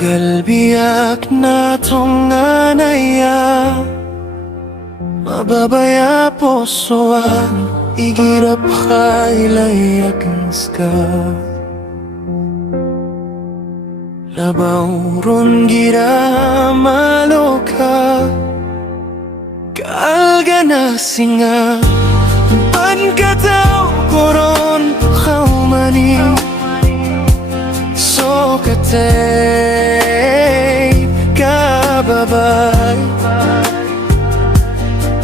Galbiyak na tong nanaya, mababaya posoan, igirap kailayak ska. Labauron gira maloka, kaalga na singa, pankataw koron kaumani. Sokatay kababay,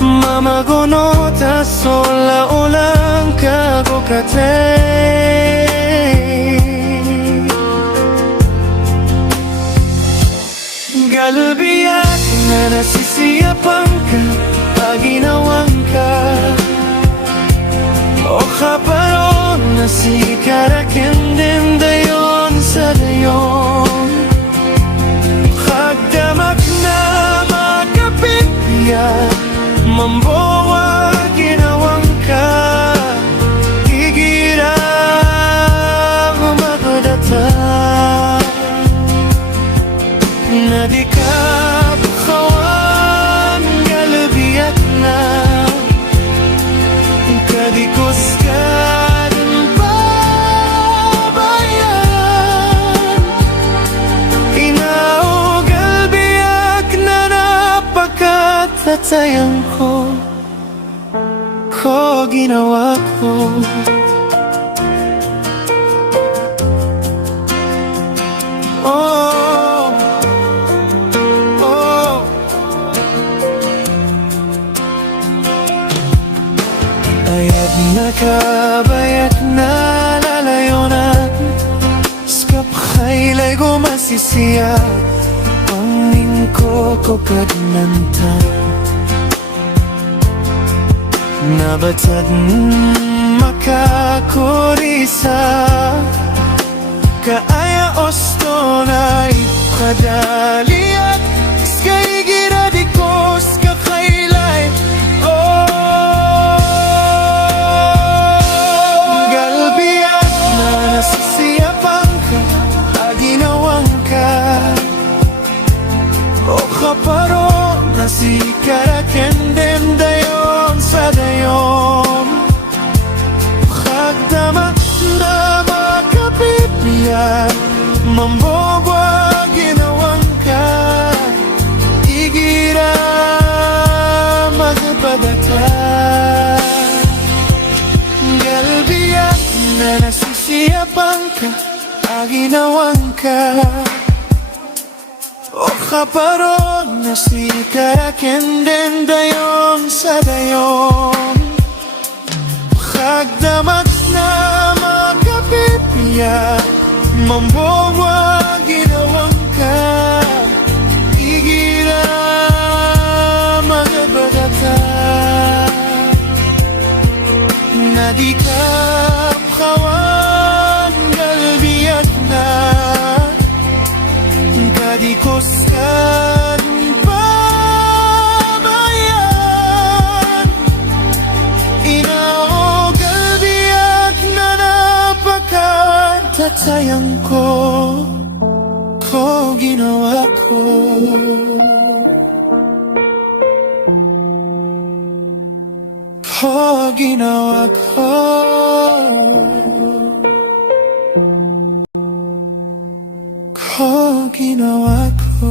mamagonota sola ulang kagokatay. Galbiyak na nasisiyapan ka, paginawang ka, o kaparon na sikarakin din dayon sa dayon. Kagdamak na makapipya, mambowa ginawang ka, igira magadata, na di ka bakawan. Galbiyak na kadikos ka din babayan, inao galbiyak na napakatatayang ko ginawa ko. Oh, oh. Ayat na kabayat na lalayonan, skap kailay gumasisiya, pangin ko kadnantan. Nabatad makakurisa, kaaya ostonay kadaliat, skay giradikos kakailay. Oh, galbiyak na nasisiyapan ka, aginawang ka, o kaparo na sikaraken din dayon sa dayon. Kagdamat na makapipya, mambogwa ginawang ka, igira magpadata. Galbiyak na nasisiyapan ka, aginawang ka, o kaparon na sikaraken din dayon sa dayon. Kagdamat na makapipya, mambongwa ginawang ka, igira magabagata, na di ka kawan. Galbiyak na kadikos ka babayan, inao galbiyak na napakatatayang ko ginawa ko. Ginawa ko. Ginawa ko.